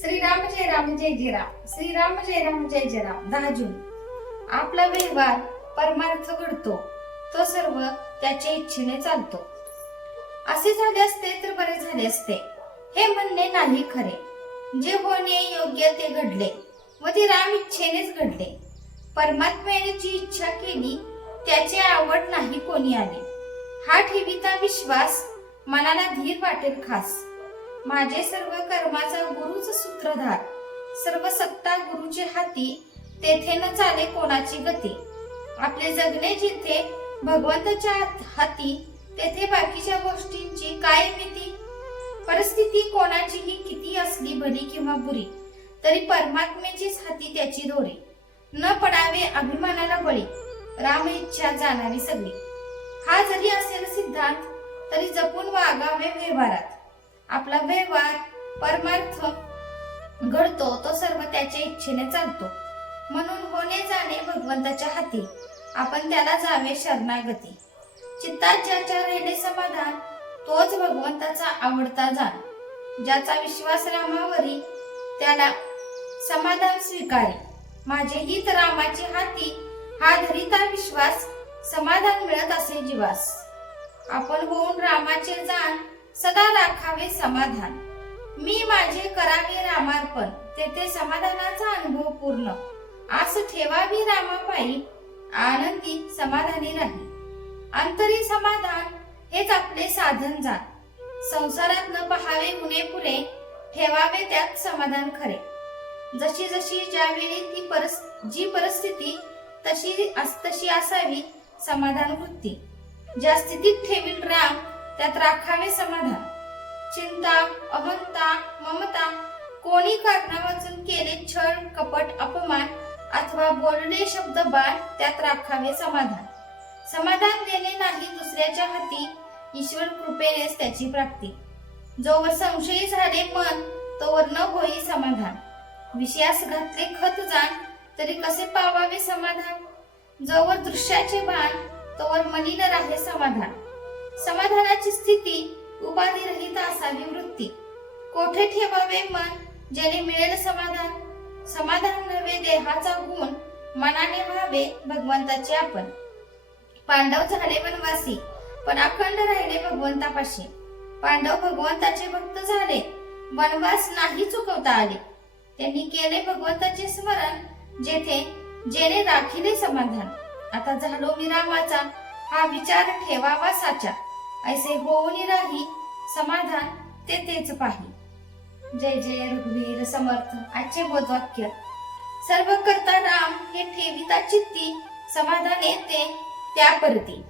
श्रीराम जय राम जय जय राम. श्रीराम जय राम जय जय राम. 10 जून. आपला व्यवहार परमार्थ घडतो, तो सर्व त्याच्या इच्छेने चालतो. असे झाले असते तर बरे झाले असते हे म्हणणे नाही खरे. जे होणे योग्य ते घडले व ते राम इच्छेनेच घडले. परमात्म्याने जी इच्छा केली त्याची आवड नाही कोणी आली. हा ठेविता विश्वास मनाला धीर वाटेल खास. माझे सर्व कर्माचा गुरुच सूत्रधार. सर्व सत्ता गुरुचे हाती, तेथे न चाले कोणाची गती. आपले जगणे जिथे भगवंताच्या हाती, तेथे बाकीच्या गोष्टींची काय मिती. परिस्थिती कोणाचीही किती असली भली किंवा बुरी, तरी परमात्म्याचीच हाती त्याची दोरी. न पडावे अभिमानाला बळी, राम इच्छा जाणावी सगळी. हा जरी असेल सिद्धांत, तरी जपून वागावे व्यवहारात. आपला व्यवहार परमार्थ घडतो, तो सर्व त्याच्या इच्छेने चालतो. म्हणून होणे जाणे भगवंताच्या हाती, आपण त्याला जावे शरणागती. चित्तात ज्याच्या राहिले समाधान, तोच भगवंताचा आवडता जाण. ज्याचा विश्वास रामावरी, त्याला समाधान स्वीकारे. माझे हित रामाची हाती, हा धरिता विश्वास, समाधान मिळत असे जीवास. आपण होऊन रामाचे जाण, सदा राखावे समाधान. मी माझे करावे रामार्पण, तेथे समाधानाचा अनुभव पूर्ण. आस ठेवावी रामापायी, आनंदी समाधानी राही. अंतरी समाधान हेच आपले साधन जाण. संसारात न पहावे उणे पुरे, ठेवावे त्यात समाधान खरे. जशी जशी ज्यावेळी जी परिस्थिती तशी असावी समाधान वृत्ती. ज्या स्थितीत ठेवील राम, त्यात राखावे समाधान. चिंता, अहंता, ममता, कोणी कारणावाचून केले छळ, कपट, अपमान अथवा बोलले शब्द बाण, त्यात राखावे समाधान. समाधान देणे नाही दुसऱ्याच्या हाती, ईश्वर कृपेनेच त्याची प्राप्ती. जोवर संशयी झाले मन, तोवर न होई समाधान. विषयास घातले खत जाण, तरी कसे पावावे समाधान. जोवर दृश्याचे बाण, तोवर मनी न राहे समाधान. समाधानाची स्थिती उपाधी रहित असावी वृत्ती. कोठे ठेवावे मन, जेणे मिळेल समाधान. समाधान नव्हे देहाचा गुण, मनाने व्हावे भगवंताचे आपण. पांडव झाले वनवासी, पण अखंड राहिले भगवंतापाशी. पांडव भगवंताचे भक्त झाले, वनवास नाही चुकवता आले. त्यांनी केले भगवंताचे स्मरण, जेणे राखिले समाधान. आता झालो मी रामाचा, हा विचार ठेवावा साचा. ऐसे होऊन राही समाधान, तेच पाही. जय जय रघुवीर समर्थ. आजचे बोधवाक्य. सर्व करता राम, हे ठेविता चित्ती, समाधान येते त्या परती.